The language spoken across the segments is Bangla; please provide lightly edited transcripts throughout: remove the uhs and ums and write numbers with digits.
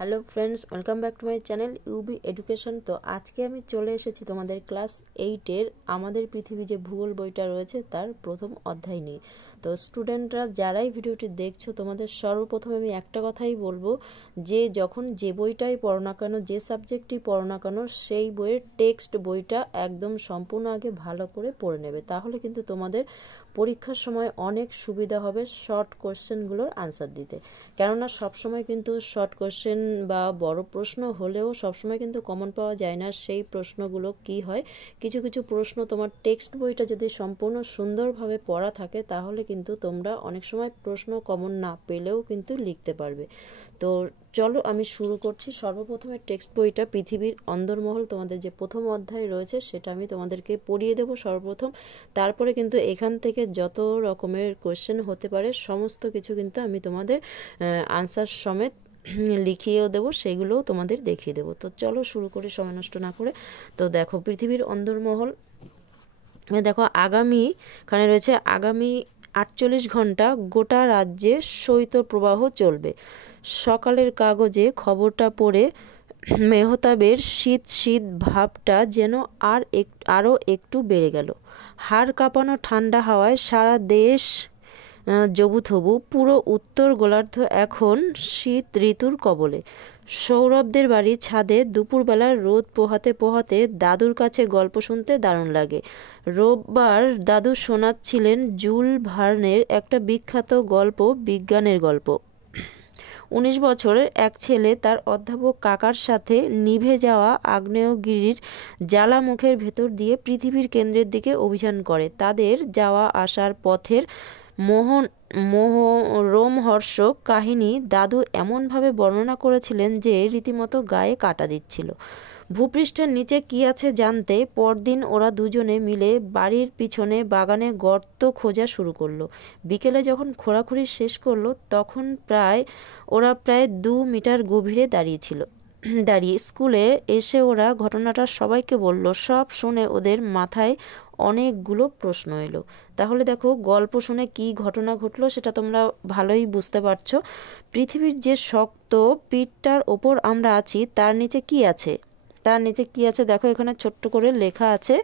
Hello friends, welcome back to my channel UB education. তো আজকে আমি চলে এসেছি তোমাদের ক্লাস 8-এর আমাদের পৃথিবী যে ভূগোল বইটা রয়েছে তার প্রথম অধ্যায় নিয়ে। তো স্টুডেন্টরা যারাই ভিডিওটি দেখছো, তোমাদের সর্বপ্রথম আমি একটা কথাই বলবো যে যখন যে বইটাই পড়ো না কেন, যে সাবজেক্টই পড়ো না কেন, সেই বইয়ের টেক্সট বইটা একদম সম্পূর্ণ আগে ভালো করে পড়ে নেবে। তাহলে কিন্তু তোমাদের পরীক্ষার সময় অনেক সুবিধা হবে শর্ট কোশ্চেনগুলোর আনসার দিতে। কেননা সবসময় কিন্তু শর্ট কোশ্চেন বা বড় প্রশ্ন হলেও সবসময় কিন্তু কমন পাওয়া যায় না। সেই প্রশ্নগুলো কি হয়, কিছু কিছু প্রশ্ন তোমার টেক্সট বইটা যদি সম্পূর্ণ সুন্দরভাবে পড়া থাকে তাহলে কিন্তু তোমরা অনেক সময় প্রশ্ন কমন না পেলেও কিন্তু লিখতে পারবে। তো চলো আমি শুরু করছি। সর্বপ্রথমে টেক্সট বইটা পৃথিবীর অন্দরমহল তোমাদের যে প্রথম অধ্যায় রয়েছে সেটা আমি তোমাদেরকে পড়িয়ে দেবো সর্বপ্রথম। তারপরে কিন্তু এখান থেকে যত রকমের কোশ্চেন হতে পারে সমস্ত কিছু কিন্তু আমি তোমাদের আনসার সমেত লিখিয়েও দেবো, সেগুলোও তোমাদের দেখিয়ে দেবো। তো চলো শুরু করি সময় নষ্ট না করে। তো দেখো পৃথিবীর অন্দরমহল, দেখো আগামীখানে রয়েছে আগামী 48 ঘন্টা গোটা রাজ্যে শৈত্যপ্রবাহ চলবে। সকালের কাগজে খবরটা পড়ে মেহতাবের শীত শীত ভাবটা যেন আরও একটু বেড়ে গেল। হাড় কাঁপানো ঠান্ডা হাওয়ায় সারা দেশ জবুথবু। পুরো উত্তর গোলার্ধ এখন শীত ঋতুর কবলে। সৌরভদের বাড়ির ছাদে দুপুরবেলা রোদ পোহাতে পোহাতে দাদুর কাছে গল্প শুনতে দারুণ লাগে। রোববার দাদু শোনাচ্ছিলেন জুল ভার্নের একটা বিখ্যাত গল্প, বিজ্ঞানের গল্প। 19 বছরের এক ছেলে তার অধ্যাপক কাকার সাথে নিভে যাওয়া আগ্নেয়গিরির জ্বালামুখের ভেতর দিয়ে পৃথিবীর কেন্দ্রের দিকে অভিযান করে। তাদের যাওয়া আসার পথের রোমহর্ষক কাহিনী দাদু এমনভাবে বর্ণনা করেছিলেন যে রীতিমতো গায়ে কাঁটা দিচ্ছিল। ভূপৃষ্ঠের নিচে কি আছে জানতে পরদিন ওরা দুজনে মিলে বাড়ির পিছনে বাগানে গর্ত খোঁজা শুরু করলো। বিকেলে যখন খোঁড়াখুড়ি শেষ করলো তখন ওরা প্রায় 2 মিটার গভীরে দাঁড়িয়ে স্কুলে এসে ওরা ঘটনাটা সবাইকে বলল। সব শুনে ওদের মাথায় অনেকগুলো প্রশ্ন এলো। তাহলে দেখো গল্প শুনে কি ঘটনা ঘটলো সেটা তোমরা ভালোই বুঝতে পারছো। পৃথিবীর যে শক্ত পিঠটার ওপর আমরা আছি তার নিচে কি আছে, দেখো এখানে ছোট্ট করে লেখা আছে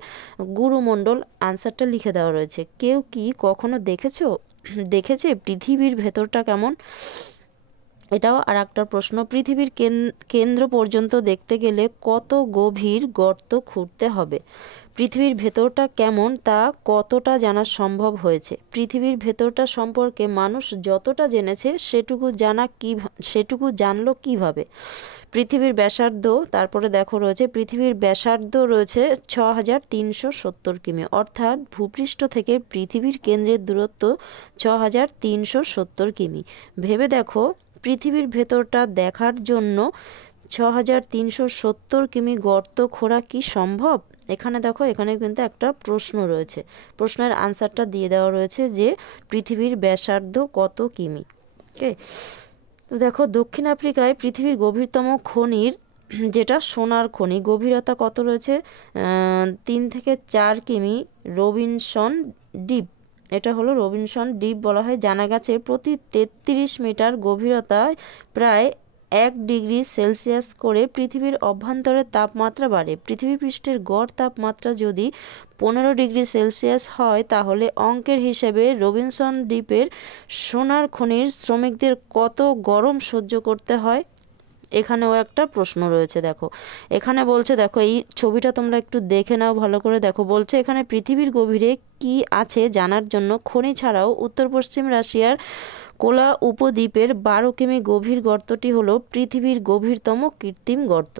গুরুমণ্ডল। আনসারটা লিখে দেওয়া রয়েছে। কেউ কি কখনো দেখেছে পৃথিবীর ভেতরটা কেমন? এটাও আর একটা প্রশ্ন। পৃথিবীর কেন্দ্র পর্যন্ত দেখতে গেলে কত গভীর গর্ত খুঁড়তে হবে? পৃথিবীর ভেতরটা কেমন তা কতটা জানা সম্ভব হয়েছে? পৃথিবীর ভেতরটা সম্পর্কে মানুষ যতটা জেনেছে সেটুকু জানলো কিভাবে? পৃথিবীর ব্যাসার্ধ, তারপরে দেখো রয়েছে পৃথিবীর ব্যাসার্ধ রয়েছে 6370 কিমি, অর্থাৎ ভূপৃষ্ঠ থেকে পৃথিবীর কেন্দ্রের দূরত্ব 6370 কিমি। ভেবে দেখো পৃথিবীর ভেতরটা দেখার জন্য 6370 কিমি গর্ত খোঁড়া কি সম্ভব? এখানে দেখো এখানে কিন্তু একটা প্রশ্ন রয়েছে, প্রশ্নের আনসারটা দিয়ে দেওয়া রয়েছে যে পৃথিবীর ব্যাসার্ধ কত কিমি। ওকে, তো দেখো দক্ষিণ আফ্রিকায় পৃথিবীর গভীরতম খনির যেটা সোনার খনি, গভীরতা কত রয়েছে? 3 থেকে 4 কিমি। রবিনসন দ্বীপ, এটা হলো রবিনসন দ্বীপ বলা হয়। জানা গেছে প্রতি 33 মিটার গভীরতায় প্রায় 1 ডিগ্রি সেলসিয়াস করে পৃথিবীর অভ্যন্তরের তাপমাত্রা বাড়ে। পৃথিবী পৃষ্ঠের গড় তাপমাত্রা যদি 15 ডিগ্রি সেলসিয়াস হয় তাহলে অঙ্কের হিসেবে রবিনসন দ্বীপের সোনার খনির শ্রমিকদের কত গরম সহ্য করতে হয়? এখানেও একটা প্রশ্ন রয়েছে। দেখো এখানে বলছে, দেখো এই ছবিটা তোমরা একটু দেখে নাও ভালো করে। দেখো বলছে এখানে পৃথিবীর গভীরে কি আছে জানার জন্য খনি ছাড়াও উত্তর পশ্চিম রাশিয়ার কোলা উপদ্বীপের 12 কিমি গভীর গর্তটি হলো পৃথিবীর গভীরতম কৃত্রিম গর্ত।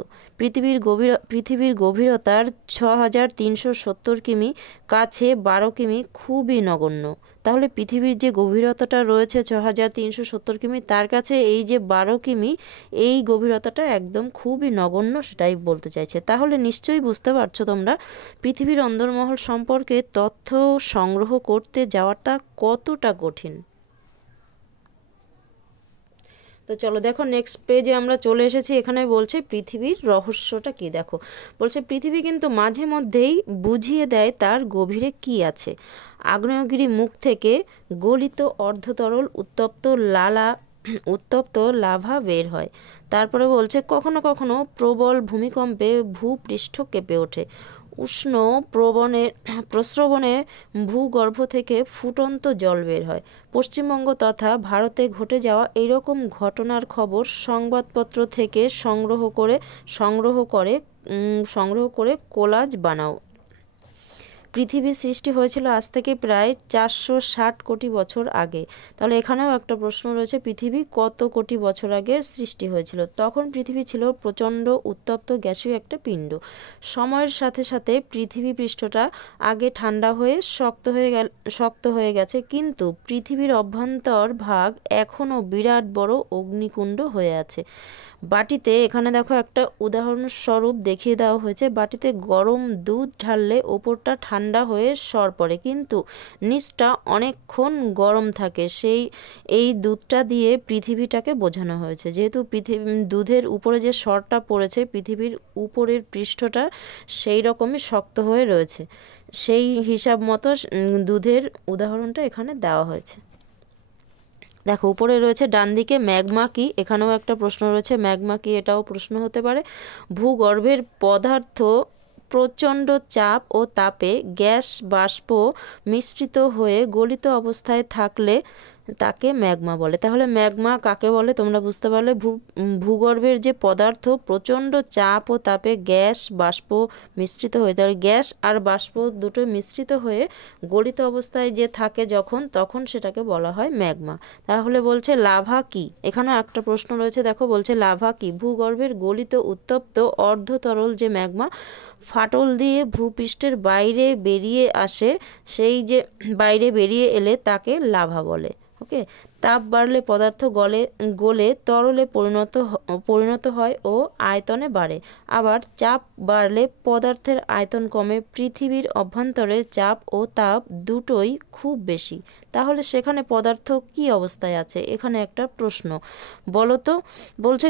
পৃথিবীর গভীরতার 6370 কিমি, কাছে 12 কিমি খুবই নগণ্য। তাহলে পৃথিবীর যে গভীরতাটা রয়েছে 6370 কিমি, তার কাছে এই যে 12 কিমি, এই গভীরতাটা একদম খুবই নগণ্য, সেটাই বলতে চাইছে। তাহলে নিশ্চয়ই বুঝতে পারছো তোমরা পৃথিবীর অন্দরমহল সম্পর্কে তথ্য সংগ্রহ করতে যাওয়াটা কতটা কঠিন। তো চলো দেখো নেক্সট পেজে আমরা চলে এসেছি। এখানে বলছে পৃথিবীর রহস্যটা কি। দেখো বলছে পৃথিবী কিন্তু মাঝে মধ্যেই বুঝিয়ে দেয় তার গভীরে কি আছে। আগ্নেয়গিরি মুখ থেকে গলিত অর্ধতরল উত্তপ্ত লালা উত্তপ্ত লাভা বের হয়। তারপরে বলছে কখনো কখনো প্রবল ভূমিকম্পে ভূপৃষ্ঠ কেঁপে ওঠে। উষ্ণ প্রস্রবণে ভূগর্ভ থেকে ফুটন্ত জল বের হয়। পশ্চিমবঙ্গ তথা ভারতে ঘটে যাওয়া এইরকম ঘটনার খবর সংবাদপত্র থেকে সংগ্রহ করে কোলাজ বানাও। পৃথিবীর সৃষ্টি হয়েছিল আজ থেকে প্রায় 460 কোটি বছর আগে। তাহলে এখানেও একটা প্রশ্ন রয়েছে, পৃথিবী কত কোটি বছর আগে সৃষ্টি হয়েছিল? তখন পৃথিবী ছিল প্রচণ্ড উত্তপ্ত গ্যাসীয় একটা পিণ্ড। সময়ের সাথে সাথে পৃথিবী পৃষ্ঠটা আগে ঠান্ডা হয়ে শক্ত হয়ে গেছে, কিন্তু পৃথিবীর অভ্যন্তর ভাগ এখনও বিরাট বড় অগ্নিকুণ্ড হয়ে আছে। বাটিতে এখানে দেখো একটা উদাহরণস্বরূপ দেখিয়ে দেওয়া হয়েছে। বাটিতে গরম দুধ ঢাললে ওপরটা ঠান্ডা হয়ে সর পড়ে, কিন্তু নিচটা অনেকক্ষণ গরম থাকে। এই দুধটা দিয়ে পৃথিবীটাকে বোঝানো হয়েছে। যেহেতু দুধের উপরে যে সরটা পড়েছে, পৃথিবীর উপরের পৃষ্ঠটা সেই রকমই শক্ত হয়ে রয়েছে। সেই হিসাব মতো দুধের উদাহরণটা এখানে দেওয়া হয়েছে। দেখো উপরে রয়েছে ডান দিকে ম্যাগমা কি, এখানেও একটা প্রশ্ন রয়েছে ম্যাগমা কি, এটাও প্রশ্ন হতে পারে। ভূগর্ভের পদার্থ প্রচণ্ড চাপ ও তাপে গ্যাস বাষ্প মিশ্রিত হয়ে গলিত অবস্থায় থাকলে তাকে ম্যাগমা বলে। তাহলে ম্যাগমা কাকে বলে তোমরা বুঝতে পারলে। ভূগর্ভের যে পদার্থ প্রচণ্ড চাপ ও তাপে গ্যাস বাষ্প মিশ্রিত হয়ে, তাহলে গ্যাস আর বাষ্প দুটো মিশ্রিত হয়ে গলিত অবস্থায় যে থাকে তখন সেটাকে বলা হয় ম্যাগমা। তাহলে বলছে লাভা কি, এখানেও একটা প্রশ্ন রয়েছে। দেখো বলছে লাভা কি, ভূগর্ভের গলিত উত্তপ্ত অর্ধতরল যে ম্যাগমা ফাটল দিয়ে ভূপৃষ্ঠের বাইরে বেরিয়ে আসে, সেই যে বাইরে বেরিয়ে এলে তাকে লাভা বলে। ওকে, তাপ বাড়লে পদার্থ গলে তরলে পরিণত হয় ও আয়তনে বাড়ে। আবার চাপ বাড়লে পদার্থের আয়তন কমে। পৃথিবীর অভ্যন্তরে চাপ ও তাপ দুটোই খুব বেশি। তাহলে সেখানে পদার্থ কি অবস্থায় আছে? এখানে একটা প্রশ্ন বলো তো। বলছে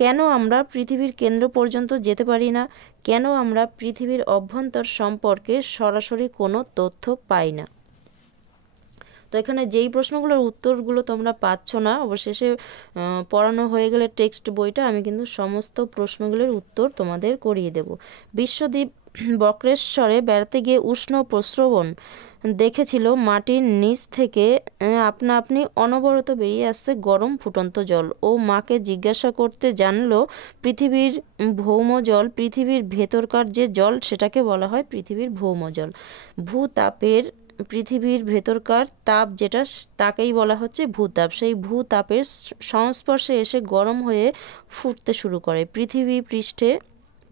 কেন আমরা পৃথিবীর কেন্দ্র পর্যন্ত যেতে পারি না? কেন আমরা পৃথিবীর অভ্যন্তর সম্পর্কে সরাসরি কোনো তথ্য পাই না? তো এখানে যেই প্রশ্নগুলোর উত্তরগুলো তোমরা পাচ্ছ না, অবশেষে পড়ানো হয়ে গেলে টেক্সট বইটা আমি কিন্তু সমস্ত প্রশ্নগুলোর উত্তর তোমাদের করিয়ে দেব। বিশ্বদ্বীপ বক্রেশ্বরে বেড়াতে গিয়ে উষ্ণ প্রস্রবণ দেখেছিল মাটির নিচ থেকে আপনা আপনি অনবরত বেরিয়ে আসছে গরম ফুটন্ত জল। ও মাকে জিজ্ঞাসা করতে জানলো পৃথিবীর ভৌমজল, পৃথিবীর ভেতরকার যে জল সেটাকে বলা হয় পৃথিবীর ভৌমজল। ভূতাপের পৃথিবীর ভেতরকার তাপ যেটা তাকেই বলা হচ্ছে ভূতাপ। সেই ভূতাপের সংস্পর্শে এসে গরম হয়ে ফুটতে শুরু করে। পৃথিবী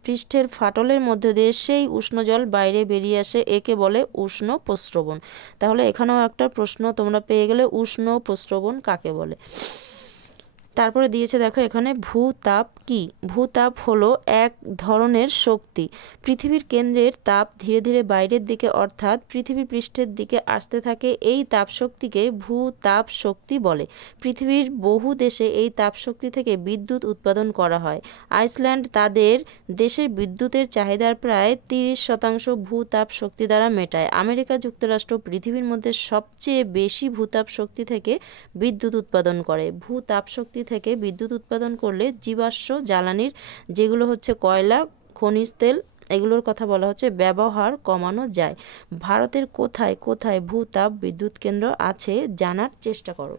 পৃষ্ঠের ফাটলের মধ্যে দিয়ে সেই উষ্ণ জল বাইরে বেরিয়ে আসে, একে বলে উষ্ণ প্রস্রবণ। তাহলে এখানেও একটা প্রশ্ন তোমরা পেয়ে গেলে, উষ্ণ প্রস্রবণ কাকে বলে। তারপরে দিয়েছে দেখো এখানে ভূতাপ কি। ভূতাপ হলো এক ধরনের শক্তি। পৃথিবীর কেন্দ্রের তাপ ধীরে ধীরে বাইরের দিকে অর্থাৎ পৃথিবীর পৃষ্ঠের দিকে আসতে থাকে। এই তাপশক্তিকে ভূতাপ শক্তি বলে। পৃথিবীর বহু দেশে এই তাপশক্তি থেকে বিদ্যুৎ উৎপাদন করা হয়। আইসল্যান্ড তাদের দেশের বিদ্যুতের চাহিদার প্রায় 30% ভূতাপ শক্তি দ্বারা মেটায়। আমেরিকা যুক্তরাষ্ট্র পৃথিবীর মধ্যে সবচেয়ে বেশি ভূতাপ শক্তি থেকে বিদ্যুৎ উৎপাদন করে। ভূতাপ শক্তি থেকে বিদ্যুৎ উৎপাদন করলে জীবাশ্ম জ্বালানির যেগুলো হচ্ছে কয়লা, খনিজ তেল, এগুলোর কথা বলা হচ্ছে ব্যবহার কমানো যায়। ভারতের কোথায় কোথায় ভূতাপ বিদ্যুৎ কেন্দ্র আছে জানার চেষ্টা করো।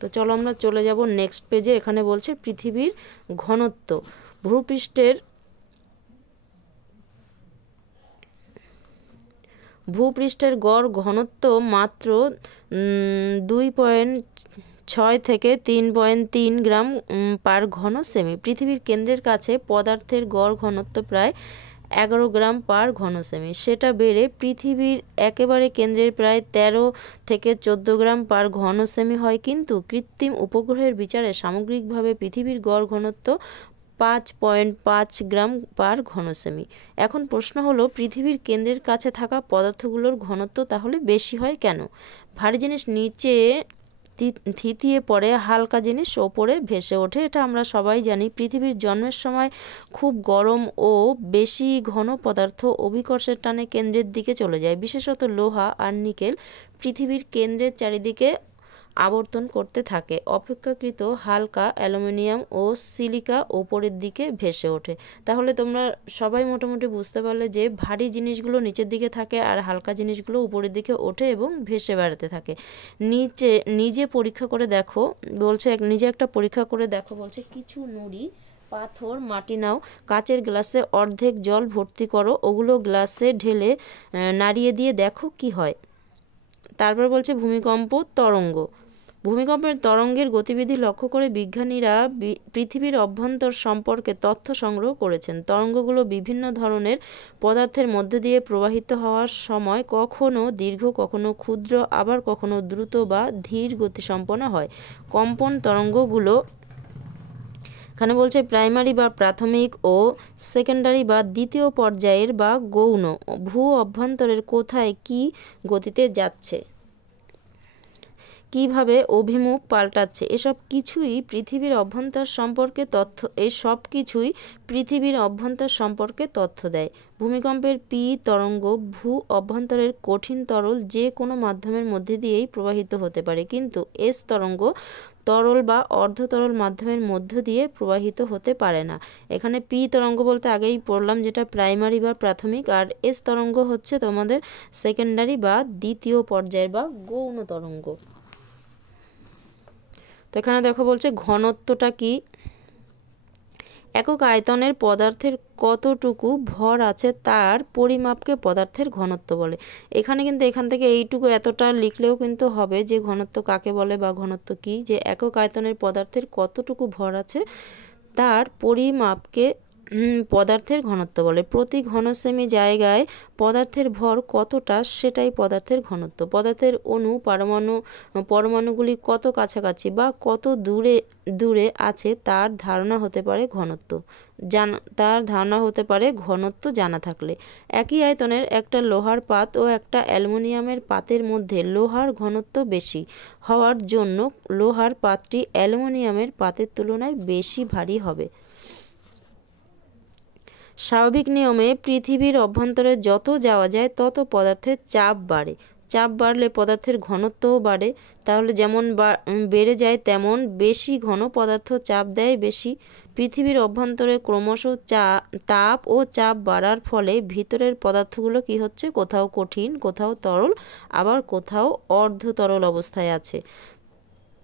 তো চলো আমরা চলে যাব নেক্সট পেজে। এখানে বলছে পৃথিবীর ঘনত্ব। ভূপৃষ্ঠের গড় ঘনত্ব মাত্র 2.6 থেকে 3.3 গ্রাম পার ঘন সেমি। পৃথিবীর কেন্দ্রের কাছে পদার্থের গড় ঘনত্ব প্রায় 11 গ্রাম পার ঘন সেমি। সেটা বেড়ে পৃথিবীর একেবারে কেন্দ্রের প্রায় 13 থেকে 14 গ্রাম পার ঘন সেমি হয়। কিন্তু কৃত্রিম উপগ্রহের বিচারে সামগ্রিকভাবে পৃথিবীর গড় ঘনত্ব 5.5 গ্রাম পার ঘন সেমি। এখন প্রশ্ন হলো, পৃথিবীর কেন্দ্রের কাছে থাকা পদার্থগুলোর ঘনত্ব তাহলে বেশি হয় কেন? ভারী জিনিস নিচে থিতিয়ে পড়ে, হালকা জিনিস ওপরে ভেসে ওঠে, এটা আমরা সবাই জানি। পৃথিবীর জন্মের সময় খুব গরম ও বেশি ঘন পদার্থ অভিকর্ষের টানে কেন্দ্রের দিকে চলে যায়। বিশেষত লোহা আর নিকেল পৃথিবীর কেন্দ্রের চারিদিকে আবর্তন করতে থাকে। অপেক্ষাকৃত হালকা অ্যালুমিনিয়াম ও সিলিকা ওপরের দিকে ভেসে ওঠে। তাহলে তোমরা সবাই মোটামুটি বুঝতে পারলে যে ভারী জিনিসগুলো নিচের দিকে থাকে আর হালকা জিনিসগুলো উপরের দিকে ওঠে এবং ভেসে বেড়াতে থাকে। নিজে পরীক্ষা করে দেখো বলছে, নিজে একটা পরীক্ষা করে দেখো বলছে। কিছু নুড়ি, পাথর, মাটি নাও, কাচের গ্লাসে অর্ধেক জল ভর্তি করো, ওগুলো গ্লাসে ঢেলে নাড়িয়ে দিয়ে দেখো কি হয়। তারপর বলছে ভূমিকম্প তরঙ্গ। ভূমিকম্পের তরঙ্গের গতিবিধি লক্ষ্য করে বিজ্ঞানীরা পৃথিবীর অভ্যন্তর সম্পর্কে তথ্য সংগ্রহ করেছেন। তরঙ্গগুলো বিভিন্ন ধরনের পদার্থের মধ্য দিয়ে প্রবাহিত হওয়ার সময় কখনো দীর্ঘ, কখনো ক্ষুদ্র, আবার কখনো দ্রুত বা ধীর গতিসম্পন্ন হয়। কম্পন তরঙ্গগুলো এখানে বলছে প্রাইমারি বা প্রাথমিক ও সেকেন্ডারি বা দ্বিতীয় পর্যায়ের বা গৌণ ভূ অভ্যন্তরের কোথায় কি গতিতে যাচ্ছে, কিভাবে অভিমুখ পাল্টাচ্ছে, এসব কিছুই পৃথিবীর অভ্যন্তর সম্পর্কে তথ্য দেয়। ভূমিকম্পের পি তরঙ্গ ভূ অভ্যন্তরের কঠিন তরল যে কোনো মাধ্যমের মধ্যে দিয়েই প্রবাহিত হতে পারে, কিন্তু এস তরঙ্গ তরল বা অর্ধতরল মাধ্যমের মধ্য দিয়ে প্রবাহিত হতে পারে না। এখানে পি তরঙ্গ বলতে আগেই পড়লাম যেটা প্রাইমারি বা প্রাথমিক, আর এস তরঙ্গ হচ্ছে তোমাদের সেকেন্ডারি বা দ্বিতীয় পর্যায়ের বা গৌণ তরঙ্গ। তো এখানে দেখো বলছে ঘনত্বটা কি। একক আয়তনের পদার্থের কতটুকু ভর আছে তার পরিমাপকে পদার্থের ঘনত্ব বলে। এখানে কিন্তু এখান থেকে এইটুকু এতটা লিখলেও কিন্তু হবে যে ঘনত্ব কাকে বলে বা ঘনত্ব কি, যে একক আয়তনের পদার্থের কতটুকু ভর আছে তার পরিমাপকে পদার্থের ঘনত্ব বলে। প্রতি ঘন সেমি জায়গায় পদার্থের ভর কতটা সেটাই পদার্থের ঘনত্ব। পদার্থের পরমাণুগুলি কত কাছাকাছি বা কত দূরে আছে তার ধারণা হতে পারে ঘনত্ব জানা থাকলে। একই আয়তনের একটা লোহার পাত ও একটা অ্যালুমিনিয়ামের পাতের মধ্যে লোহার ঘনত্ব বেশি হওয়ার জন্য লোহার পাতটি অ্যালুমিনিয়ামের পাতের তুলনায় বেশি ভারী হবে। স্বাভাবিক নিয়মে পৃথিবীর অভ্যন্তরে যত যাওয়া যায় তত পদার্থের চাপ বাড়ে। চাপ বাড়লে পদার্থের ঘনত্বও বাড়ে। তাহলে যেমন বেড়ে যায় তেমন বেশি ঘন পদার্থ চাপ দেয় বেশি। পৃথিবীর অভ্যন্তরে ক্রমশ তাপ ও চাপ বাড়ার ফলে ভিতরের পদার্থগুলো কি হচ্ছে, কোথাও কঠিন, কোথাও তরল, আবার কোথাও অর্ধতরল অবস্থায় আছে।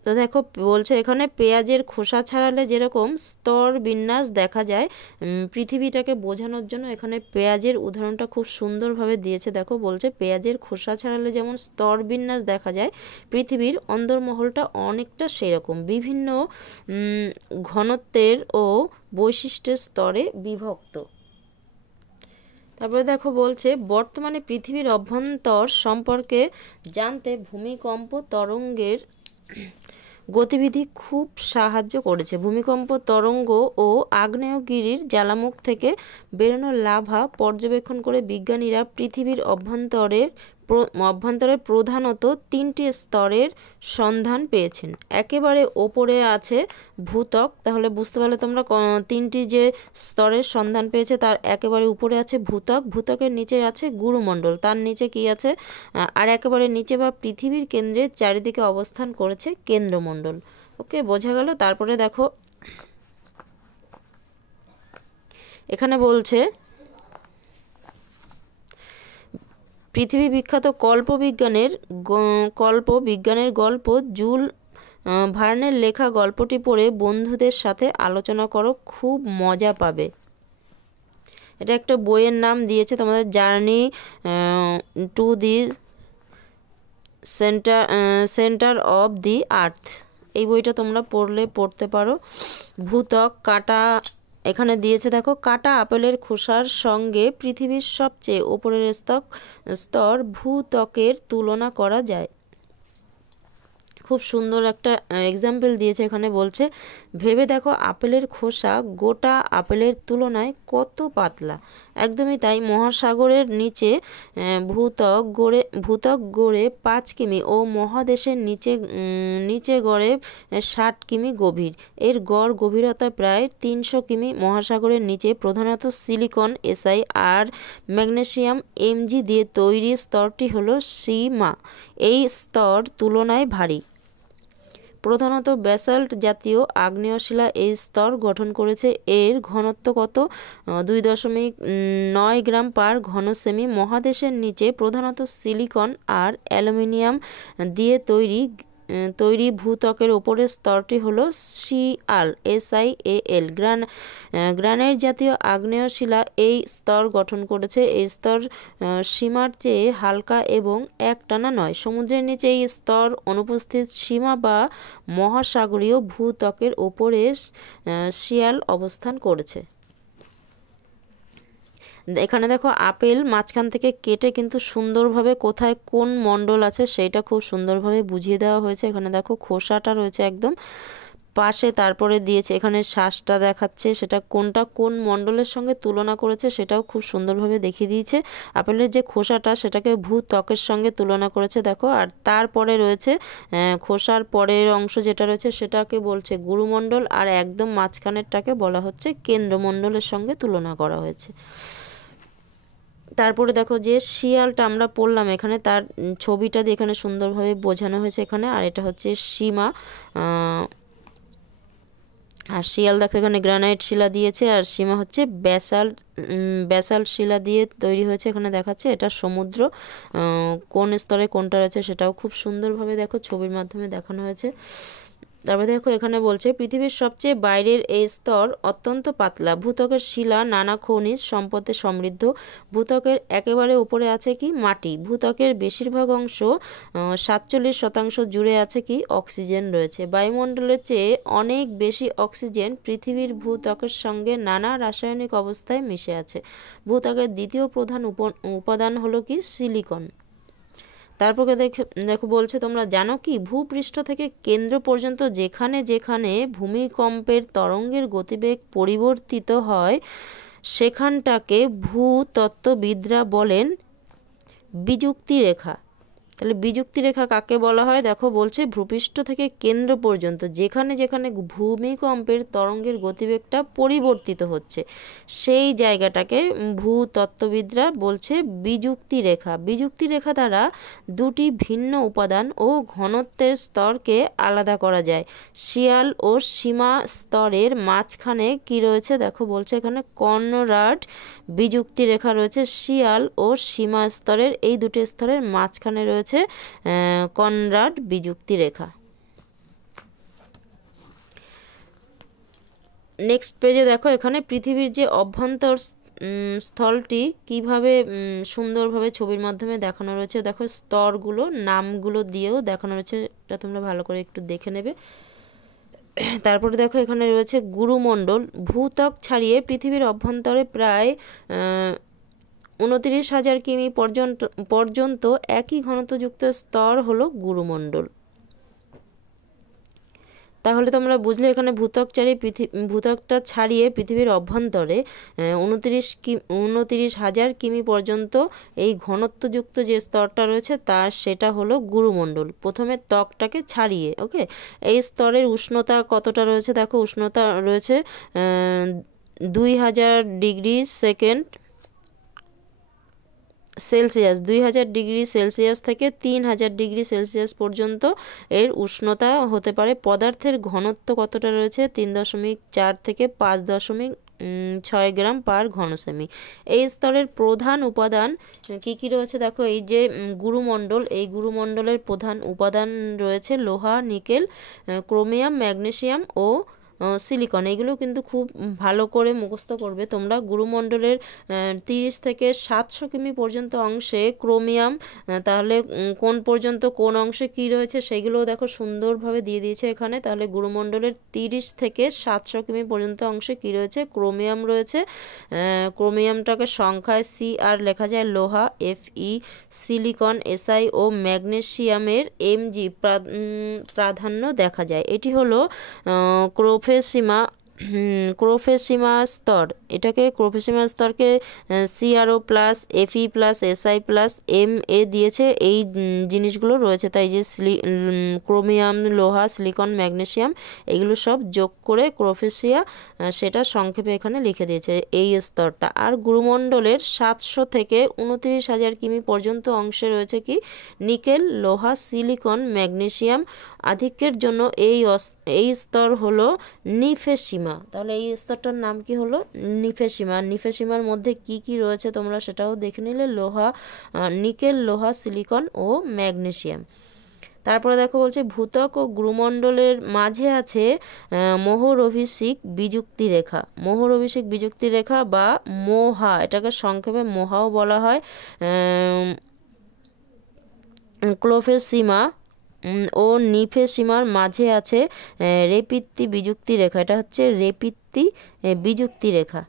তো দেখো বলছে এখানে পেঁয়াজের খোসা ছাড়ালে যেরকম স্তর বিন্যাস দেখা যায়, পৃথিবীটাকে বোঝানোর জন্য এখানে পেঁয়াজের উদাহরণটা খুব সুন্দরভাবে দিয়েছে। দেখো বলছে পেঁয়াজের খোসা ছাড়ালে যেমন স্তর বিন্যাস দেখা যায়, পৃথিবীর অন্দরমহলটা অনেকটা সেরকম বিভিন্ন ঘনত্বের ও বৈশিষ্ট্যের স্তরে বিভক্ত। তারপরে দেখো বলছে বর্তমানে পৃথিবীর অভ্যন্তর সম্পর্কে জানতে ভূমিকম্প তরঙ্গের গতিবিধি খুব সাহায্য করেছে। ভূমিকম্প তরঙ্গ ও আগ্নেয়গিরির জ্বালামুখ থেকে বেরোনো লাভা পর্যবেক্ষণ করে বিজ্ঞানীরা পৃথিবীর অভ্যন্তরে প্রধানত তিনটি স্তরের সন্ধান পেয়েছেন। একেবারে ওপরে আছে ভূত্বক, তাহলে বুঝতে পারলে তোমরা তিনটি যে স্তরের সন্ধান পেয়েছে তার একেবারে উপরে আছে ভূত্বক, ভূত্বকের নিচে আছে গুরুমণ্ডল, তার নিচে কি আছে, আর একেবারে নিচে বা পৃথিবীর কেন্দ্রের চারিদিকে অবস্থান করেছে কেন্দ্রমণ্ডল। ওকে, বোঝা গেল। তারপরে দেখো এখানে বলছে পৃথিবী বিখ্যাত কল্পবিজ্ঞানের গল্প জুল ভার্নের লেখা গল্পটি পড়ে বন্ধুদের সাথে আলোচনা করো, খুব মজা পাবে। এটা একটা বইয়ের নাম দিয়েছে তোমাদের, journey to the centre of the earth. এই বইটা তোমরা পড়তে পারো। ভূত্বক কাটা এখানে দিয়েছে, দেখো কাটা আপেলের খোসার সঙ্গে পৃথিবীর সবচেয়ে উপরের স্তর ভূত্বকের তুলনা করা যায়। খুব সুন্দর একটা এক্সাম্পল দিয়েছে। এখানে বলছে ভেবে দেখো আপেলের খোসা গোটা আপেলের তুলনায় কত পাতলা। একদমই তাই, মহাসাগরের নিচে ভূত্বক গড়ে 5 কিমি ও মহাদেশের নিচে গড়ে 60 কিমি গভীর। এর গড় গভীরতা প্রায় 300 কিমি। মহাসাগরের নিচে প্রধানত সিলিকন SI আর ম্যাগনেসিয়াম Mg দিয়ে তৈরি স্তরটি হলো সীমা। এই স্তর তুলনায় ভারী। প্রধানত ব্যাসাল্ট জাতীয় আগ্নেয়শিলা এই স্তর গঠন করেছে। এর ঘনত্ব কত? 2.9 গ্রাম পার ঘন সেমি। মহাদেশের নিচে প্রধানত সিলিকন আর অ্যালুমিনিয়াম দিয়ে তৈরি ভূত্বকের ওপরের স্তরটি হলো সিআল SiAl গ্রানাইট জাতীয় আগ্নেয়শিলা এই স্তর গঠন করেছে। এই স্তর সীমার চেয়ে হালকা এবং একটানা নয়। সমুদ্রের নিচে এই স্তর অনুপস্থিত। সীমা বা মহাসাগরীয় ভূত্বকের ওপরে সিয়াল অবস্থান করেছে। এখানে দেখো আপেল মাঝখান থেকে কেটে কিন্তু সুন্দরভাবে কোথায় কোন মণ্ডল আছে সেইটা খুব সুন্দরভাবে বুঝিয়ে দেওয়া হয়েছে। এখানে দেখো খোসাটা রয়েছে একদম পাশে, তারপরে দিয়েছে এখানে শ্বাসটা দেখাচ্ছে, সেটা কোনটা কোন মণ্ডলের সঙ্গে তুলনা করেছে সেটাও খুব সুন্দরভাবে দেখিয়ে দিয়েছে। আপেলের যে খোসাটা সেটাকে ভূত্বকের সঙ্গে তুলনা করেছে দেখো। আর তারপরে রয়েছে খোসার পরের অংশ যেটা রয়েছে সেটাকে বলছে গুরুমণ্ডল, আর একদম মাঝখানেরটাকে বলা হচ্ছে কেন্দ্রমণ্ডলের সঙ্গে তুলনা করা হয়েছে। তারপরে দেখো যে শিয়ালটা আমরা পড়লাম এখানে, তার ছবিটা দিয়ে এখানে সুন্দরভাবে বোঝানো হয়েছে এখানে। আর এটা হচ্ছে সীমা, আর শিয়াল দেখো এখানে গ্রানাইট শিলা দিয়েছে, আর সীমা হচ্ছে ব্যাসাল্ট শিলা দিয়ে তৈরি হয়েছে এখানে দেখাচ্ছে। এটা সমুদ্র, কোন স্তরে কোনটা রয়েছে সেটাও খুব সুন্দরভাবে দেখো ছবির মাধ্যমে দেখানো হয়েছে। তারপরে দেখো এখানে বলছে পৃথিবীর সবচেয়ে বাইরের এই স্তর অত্যন্ত পাতলা। ভূত্বকের শিলা নানা খনিজ সম্পদে সমৃদ্ধ। ভূত্বকের একেবারে উপরে আছে কি? মাটি। ভূত্বকের বেশিরভাগ অংশ 47% জুড়ে আছে কি? অক্সিজেন রয়েছে। বায়ুমণ্ডলের চেয়ে অনেক বেশি অক্সিজেন পৃথিবীর ভূত্বকের সঙ্গে নানা রাসায়নিক অবস্থায় মিশে আছে। ভূত্বকের দ্বিতীয় প্রধান উপাদান হলো কি? সিলিকন। তারপরে দেখো বলছে তোমরা জানো কি? ভূপৃষ্ঠ থেকে কেন্দ্র পর্যন্ত যেখানে যেখানে ভূমিকম্পের তরঙ্গের গতিবেগ পরিবর্তিত হয় সেখানটাকে ভূতত্ত্ববিদরা বলেন বিযুক্তি রেখা। তাহলে বিযুক্তি রেখা কাকে বলা হয়? দেখো বলছে ভূপৃষ্ঠ থেকে কেন্দ্র পর্যন্ত যেখানে যেখানে ভূমিকম্পের তরঙ্গের গতিবেগটা পরিবর্তিত হচ্ছে সেই জায়গাটাকে ভূতত্ত্ববিদরা বলছে বিযুক্তি রেখা। বিযুক্তি রেখা দ্বারা দুটি ভিন্ন উপাদান ও ঘনত্বের স্তরকে আলাদা করা যায়। শিয়াল ও সীমা স্তরের মাঝখানে কি রয়েছে? দেখো বলছে এখানে কনরাড বিযুক্তি রেখা রয়েছে। শিয়াল ও সীমা স্তরের এই দুটি স্তরের মাঝখানে রয়েছে কনরাড বিযুক্তি রেখা। নেক্সট পেজে দেখো এখানে পৃথিবীর যে অভ্যন্তর স্থলটি কিভাবে সুন্দরভাবে ছবির মাধ্যমে দেখানো রয়েছে। দেখো স্তরগুলো নামগুলো দিয়েও দেখানো রয়েছে, এটা তোমরা ভালো করে একটু দেখে নেবে। তারপরে দেখো এখানে রয়েছে গুরুমণ্ডল। ভূত্বক ছাড়িয়ে পৃথিবীর অভ্যন্তরে প্রায় 29,000 কিমি পর্যন্ত একই ঘনত্বযুক্ত স্তর হলো গুরুমণ্ডল। তাহলে তোমরা বুঝলে এখানে ভূত্বকটা ছাড়িয়ে পৃথিবীর অভ্যন্তরে 29,000 কিমি পর্যন্ত এই ঘনত্বযুক্ত যে স্তরটা রয়েছে সেটা হলো গুরুমণ্ডল। প্রথমে ত্বকটাকে ছাড়িয়ে, ওকে। এই স্তরের উষ্ণতা কতটা রয়েছে? দেখো উষ্ণতা রয়েছে 2000 ডিগ্রি সেলসিয়াস, 2000 ডিগ্রি সেলসিয়াস থেকে 3000 ডিগ্রি সেলসিয়াস পর্যন্ত এর উষ্ণতা হতে পারে। পদার্থের ঘনত্ব কতটা রয়েছে? 3.4 থেকে 5.6 গ্রাম পার ঘন সেমি। এই স্তরের প্রধান উপাদান কি কি রয়েছে? দেখো এই যে গুরুমণ্ডল, এই গুরুমণ্ডলের প্রধান উপাদান রয়েছে লোহা, নিকেল, ক্রোমিয়াম, ম্যাগনেসিয়াম ও সিলিকন। এগুলো কিন্তু খুব ভালো করে মুখস্থ করবে তোমরা। গুরুমণ্ডলের 30 থেকে 700 কিমি পর্যন্ত অংশে ক্রোমিয়াম, তাহলে কোন পর্যন্ত কোন অংশে কি রয়েছে সেগুলোও দেখো সুন্দরভাবে দিয়ে দিয়েছে এখানে। তাহলে গুরুমণ্ডলের 30 থেকে 700 কিমি পর্যন্ত অংশে কি রয়েছে? ক্রোমিয়াম রয়েছে। ক্রোমিয়ামটাকে সংখ্যায় CR লেখা যায়, লোহা FE, সিলিকন SI ও ম্যাগনেসিয়ামের MG প্রাধান্য দেখা যায়। এটি হলো ক্রোফেসিমা ক্রোফেসিমা স্তর, এটাকে ক্রোফেসিমা স্তরকে CRO plus FE plus SI plus MA দিয়েছে। এই জিনিসগুলো রয়েছে, তাই যে ক্রোমিয়াম, লোহা, সিলিকন, ম্যাগনেসিয়াম এগুলো সব যোগ করে ক্রোফেসিয়া সেটা সংক্ষেপে এখানে লিখে দিয়েছে এই স্তরটা। আর গুরুমণ্ডলের 700 থেকে 29,000 কিমি পর্যন্ত অংশে রয়েছে কি নিকেল, লোহা, সিলিকন, ম্যাগনেসিয়াম। আধিক্যের জন্য এই স্তর হলো নিফেসিমা। তাহলে এই স্তরটার নাম কি হলো? নিফেসিমা। নিফেসিমার মধ্যে কি কি রয়েছে তোমরা সেটাও দেখে নিলে, নিকেল, লোহা, সিলিকন ও ম্যাগনেসিয়াম। তারপরে দেখো বলছে ভূত্বক ও গুরুমণ্ডলের মাঝে আছে মোহরভিষিক বিযুক্তি রেখা। মোহরভিষিক বিযুক্তি রেখা বা মোহা, এটাকে সংক্ষেপে মোহাও বলা হয়। ক্লোফেসিমা ও নিফেসিমার মাঝে আছে রেপিত্তি বিযুক্তি রেখা। এটা হচ্ছে রেপিত্তি বিযুক্তি রেখা।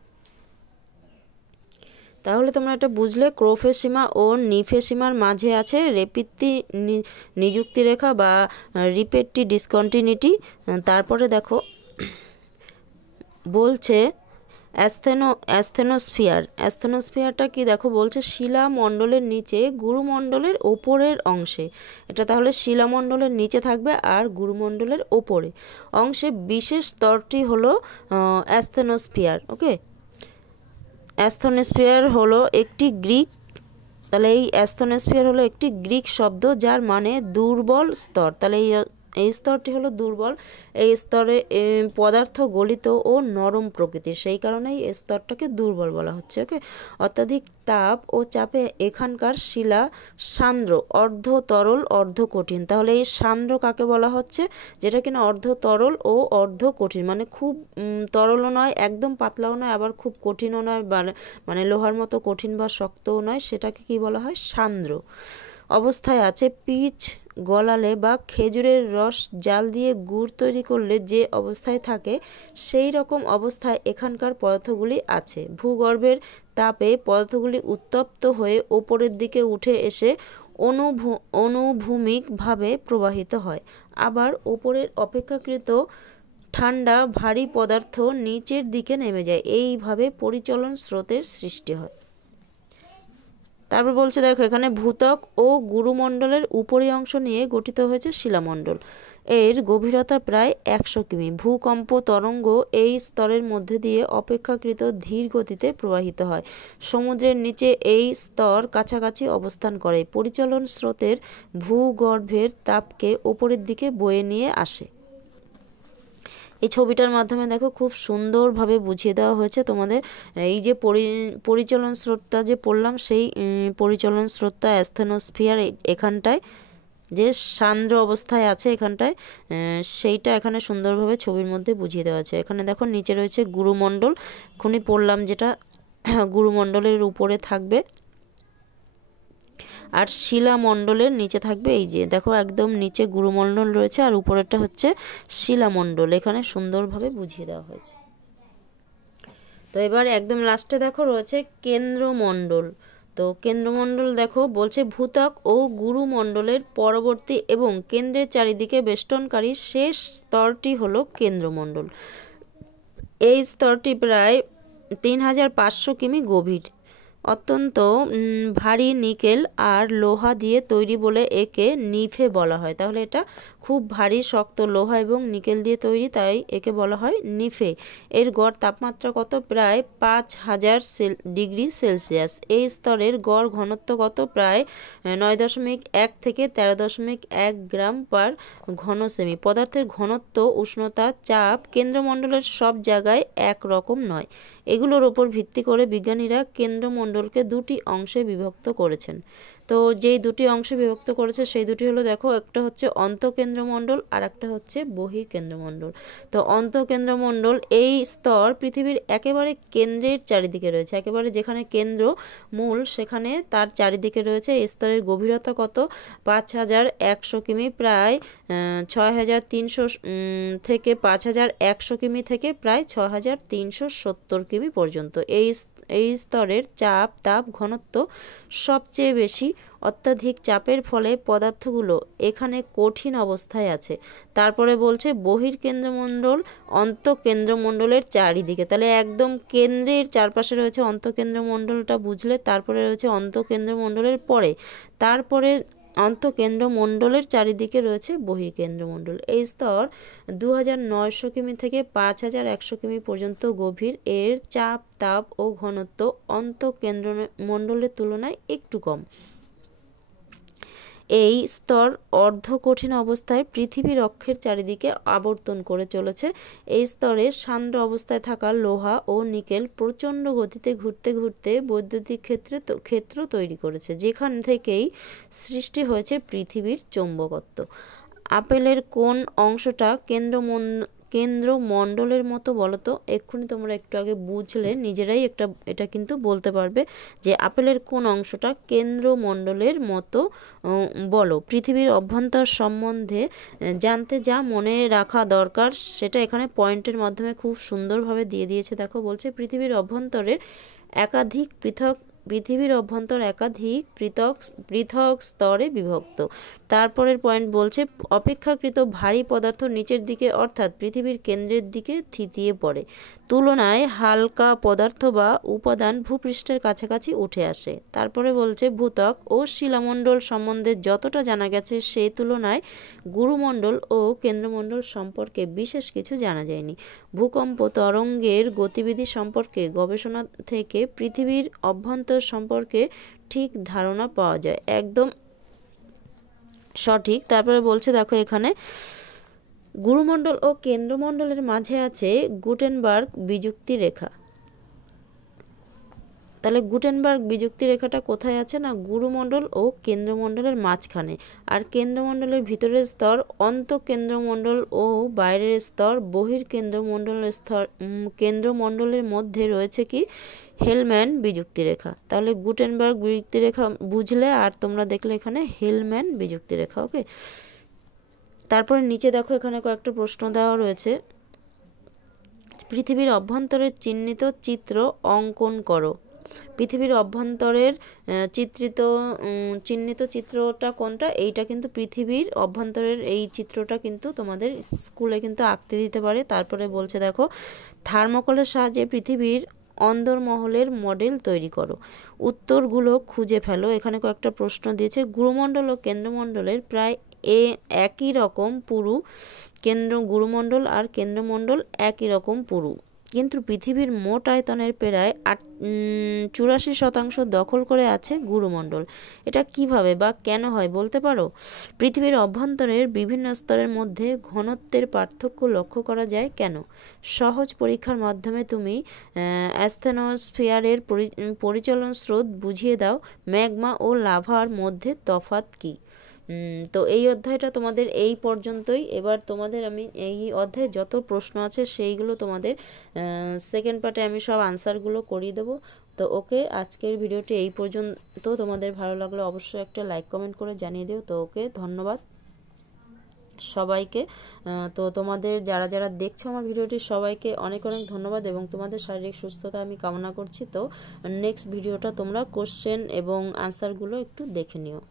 তাহলে তোমরা এটা বুঝলে, ক্রোফেসিমা ও নিফেসিমার মাঝে আছে রেপিত্তি নিযুক্তি রেখা বা রিপেট্টি ডিসকন্টিনিউটি। তারপরে দেখো বলছে অ্যাস্থেনোস্ফিয়ারটা কি দেখো বলছে শিলামণ্ডলের নিচে গুরুমণ্ডলের ওপরের অংশে। এটা তাহলে শিলামণ্ডলের নিচে থাকবে আর গুরুমণ্ডলের ওপরে অংশে বিশেষ স্তরটি হলো অ্যাস্থেনোস্ফিয়ার। ওকে, অ্যাস্থেনোস্ফিয়ার হলো একটি গ্রিক, তাহলে এই অ্যাস্থেনোস্ফিয়ার হলো একটি গ্রিক শব্দ যার মানে দুর্বল স্তর। তাহলে এই স্তরটি হলো দুর্বল। এই স্তরে পদার্থ গলিত ও নরম প্রকৃতির, সেই কারণেই এই স্তরটাকে দুর্বল বলা হচ্ছে। ওকে, অত্যাধিক তাপ ও চাপে এখানকার শিলা সান্দ্র, অর্ধ তরল অর্ধ কঠিন। তাহলে এই সান্দ্র কাকে বলা হচ্ছে? যেটা কিনা অর্ধ তরল ও অর্ধ কঠিন, মানে খুব তরলও নয়, একদম পাতলাও নয়, আবার খুব কঠিনও নয়, মানে লোহার মতো কঠিন বা শক্তও নয়, সেটাকে কি বলা হয়? সান্দ্র অবস্থায় আছে। পিচ গলালে বা খেজুরের রস জাল দিয়ে গুড় তৈরি করলে যে অবস্থায় থাকে সেই রকম অবস্থায় এখানকার পদার্থগুলি আছে। ভূগর্ভের তাপে পদার্থগুলি উত্তপ্ত হয়ে ওপরের দিকে উঠে এসে অনুভূমিকভাবে প্রবাহিত হয়। আবার ওপরের অপেক্ষাকৃত ঠান্ডা ভারী পদার্থ নিচের দিকে নেমে যায়। এইভাবে পরিচলন স্রোতের সৃষ্টি হয়। তারপর বলছে দেখো এখানে ভূত্বক ও গুরুমণ্ডলের উপরি অংশ নিয়ে গঠিত হয়েছে শিলামণ্ডল। এর গভীরতা প্রায় 100 কিমি। ভূকম্প তরঙ্গ এই স্তরের মধ্যে দিয়ে অপেক্ষাকৃত ধীর গতিতে প্রবাহিত হয়। সমুদ্রের নিচে এই স্তর কাছাকাছি অবস্থান করে। পরিচলন স্রোতের ভূগর্ভের তাপকে ওপরের দিকে বয়ে নিয়ে আসে। এই ছবিটার মাধ্যমে দেখো খুব সুন্দরভাবে বুঝিয়ে দেওয়া হয়েছে তোমাদের। এই যে পরিচলন স্রোতটা যে পড়লাম, সেই পরিচলন স্রোতটা অ্যাস্থেনোস্ফিয়ার এখানটায় যে সান্দ্র অবস্থায় আছে এখানটায়, সেইটা এখানে সুন্দরভাবে ছবির মধ্যে বুঝিয়ে দেওয়া আছে। এখানে দেখো নিচে রয়েছে গুরুমণ্ডল, এখনই পড়লাম যেটা গুরুমণ্ডলের উপরে থাকবে, আর শিলামণ্ডলের নিচে থাকবে। এই যে দেখো একদম নিচে গুরুমণ্ডল রয়েছে আর উপরেরটা হচ্ছে শিলামণ্ডল, এখানে সুন্দরভাবে বুঝিয়ে দেওয়া হয়েছে। তো এবার একদম লাস্টে দেখো রয়েছে কেন্দ্রমণ্ডল। তো কেন্দ্রমণ্ডল দেখো বলছে ভূত্বক ও গুরুমণ্ডলের পরবর্তী এবং কেন্দ্রের চারিদিকে বেষ্টনকারী শেষ স্তরটি হলো কেন্দ্রমণ্ডল। এই স্তরটি প্রায় 3,500 কিমি গভীর। অত্যন্ত ভারী নিকেল আর লোহা দিয়ে তৈরি বলে একে নিফে বলা হয়। তাহলে এটা খুব ভারী শক্ত লোহা এবং নিকেল দিয়ে তৈরি, তাই একে বলা হয় নিফে। এর গড় তাপমাত্রা কত? প্রায় 5,000 ডিগ্রি সেলসিয়াস। এই স্তরের গড় ঘনত্ব কত? প্রায় 9.1 থেকে 13.1 গ্রাম পার ঘন সেমি। পদার্থের ঘনত্ব, উষ্ণতা, চাপ কেন্দ্রমণ্ডলের সব জায়গায় একরকম নয়। এগুলোর ওপর ভিত্তি করে বিজ্ঞানীরা কেন্দ্রমণ্ডলকে দুটি অংশে বিভক্ত করেছেন। তো যেই দুটি অংশে বিভক্ত করেছে সেই দুটি হলো দেখো, একটা হচ্ছে অন্তঃকেন্দ্রমণ্ডল আর একটা হচ্ছে বহিঃকেন্দ্রমণ্ডল। তো অন্তঃকেন্দ্রমণ্ডল এই স্তর পৃথিবীর একেবারে কেন্দ্রের চারিদিকে রয়েছে, একেবারে যেখানে কেন্দ্র মূল সেখানে তার চারিদিকে রয়েছে। এই স্তরের গভীরতা কত? 5,100 কিমি, প্রায় 6,300 থেকে 5,100 কিমি থেকে প্রায় 6,370 কিমি পর্যন্ত। এই স্তরের চাপ তাপ ঘনত্ব সবচেয়ে বেশি। অত্যাধিক চাপের ফলে পদার্থগুলো এখানে কঠিন অবস্থায় আছে। তারপরে বলছে বহির্কেন্দ্রমণ্ডল অন্তঃকেন্দ্রমণ্ডলের চারিদিকে, তাহলে একদম কেন্দ্রের চারপাশে রয়েছে অন্তঃকেন্দ্রমণ্ডলটা বুঝলে, তারপরে রয়েছে অন্তঃকেন্দ্রমণ্ডলের পরে, তারপরে অন্তঃকেন্দ্রমণ্ডলের চারিদিকে রয়েছে বহির্কেন্দ্রমণ্ডল। এই স্তর 2900 কিমি থেকে 5100 কিমি পর্যন্ত গভীর। এর চাপ তাপ ও ঘনত্ব অন্তঃকেন্দ্রমণ্ডলের তুলনায় একটু কম। এই স্তর অর্ধকঠিন অবস্থায় পৃথিবীর অক্ষের চারিদিকে আবর্তন করে চলেছে। এই স্তরে সান্দ্র অবস্থায় থাকা লোহা ও নিকেল প্রচণ্ড গতিতে ঘুরতে ঘুরতে বৈদ্যুতিক ক্ষেত্র তৈরি করেছে, যেখান থেকেই সৃষ্টি হয়েছে পৃথিবীর চৌম্বকত্ব। আপেলের কোন অংশটা কেন্দ্রমণ্ডলের মতো বলো তো? এক্ষুনি তোমরা একটু আগে বুঝলে, নিজেরাই এটা কিন্তু বলতে পারবে যে আপেলের কোন অংশটা কেন্দ্রমণ্ডলের মতো বলো। পৃথিবীর অভ্যন্তর সম্বন্ধে জানতে যা মনে রাখা দরকার সেটা এখানে পয়েন্টের মাধ্যমে খুব সুন্দরভাবে দিয়ে দিয়েছে। দেখো বলছে পৃথিবীর অভ্যন্তর একাধিক পৃথক স্তরে বিভক্ত। তারপরের পয়েন্ট বলছে অপেক্ষাকৃত ভারী পদার্থ নিচের দিকে অর্থাৎ পৃথিবীর কেন্দ্রের দিকে থিতিয়ে পড়ে, তুলনায় হালকা পদার্থ বা উপাদান ভূপৃষ্ঠের কাছাকাছি উঠে আসে। তারপরে বলছে ভূত্বক ও শিলামণ্ডল সম্বন্ধে যতটা জানা গেছে সেই তুলনায় গুরুমণ্ডল ও কেন্দ্রমণ্ডল সম্পর্কে বিশেষ কিছু জানা যায়নি। ভূকম্প তরঙ্গের গতিবিধি সম্পর্কে গবেষণা থেকে পৃথিবীর অভ্যন্তর সম্পর্কে ঠিক ধারণা পাওয়া যায়। একদম সঠিক। তারপরে বলছে দেখো এখানে গুরুমণ্ডল ও কেন্দ্রমণ্ডলের মাঝে আছে গুটেনবার্গ বিযুক্তি রেখা। তাহলে গুটেনবার্গ বিযুক্তি রেখাটা কোথায় আছে না গুরুমণ্ডল ও কেন্দ্রমণ্ডলের মাঝখানে। আর কেন্দ্রমণ্ডলের ভিতরের স্তর অন্তঃকেন্দ্রমণ্ডল ও বাইরের স্তর বহির্কেন্দ্রমণ্ডলের স্তর। কেন্দ্রমণ্ডলের মধ্যে রয়েছে কি হেলম্যান বিযুক্তি রেখা। তাহলে গুটেনবার্গ বিযুক্তি রেখা বুঝলে, আর তোমরা দেখলে এখানে হেলম্যান বিযুক্তি রেখা। ওকে, তারপরে নিচে দেখো এখানে কয়েকটা প্রশ্ন দেওয়া রয়েছে। পৃথিবীর অভ্যন্তরের চিহ্নিত চিত্র অঙ্কন করো। পৃথিবীর অভ্যন্তরের চিহ্নিত চিত্রটা কোনটা? এইটা কিন্তু পৃথিবীর অভ্যন্তরের এই চিত্রটা কিন্তু তোমাদের স্কুলে কিন্তু আঁকতে দিতে পারে। তারপরে বলছে দেখো থার্মোকলের সাহায্যে পৃথিবীর অন্দরমহলের মডেল তৈরি করো। উত্তরগুলো খুঁজে ফেলো। এখানে কয়েকটা প্রশ্ন দিয়েছে। গুরুমণ্ডল ও কেন্দ্রমণ্ডলের প্রায় একই রকম পুরু। গুরুমণ্ডল আর কেন্দ্রমণ্ডল একই রকম পুরু, কিন্তু পৃথিবীর মোট আয়তনের প্রায় 84% দখল করে আছে গুরুমণ্ডল। এটা কিভাবে বা কেন হয় বলতে পারো? পৃথিবীর অভ্যন্তরের বিভিন্ন স্তরের মধ্যে ঘনত্বের পার্থক্য লক্ষ্য করা যায় কেন? সহজ পরীক্ষার মাধ্যমে তুমি অ্যাস্থেনোস্ফিয়ারের পরিচলন স্রোত বুঝিয়ে দাও। ম্যাগমা ও লাভার মধ্যে তফাৎ কী? তো এই অধ্যায়টা তোমাদের এই পর্যন্তই। এবার তোমাদের আমি এই অধ্যায়ে যত প্রশ্ন আছে সেইগুলো তোমাদের সেকেন্ড পার্টে আমি সব আনসারগুলো করিয়ে দেবো। তো ওকে, আজকের ভিডিওটি এই পর্যন্ত। তোমাদের ভালো লাগলে অবশ্যই একটা লাইক কমেন্ট করে জানিয়ে দিও। তো ওকে, ধন্যবাদ সবাইকে। তো তোমাদের যারা যারা দেখছো আমার ভিডিওটি সবাইকে অনেক অনেক ধন্যবাদ এবং তোমাদের শারীরিক সুস্থতা আমি কামনা করছি। তো নেক্সট ভিডিওটা তোমরা কোশ্চেন এবং আনসারগুলো একটু দেখে নিও।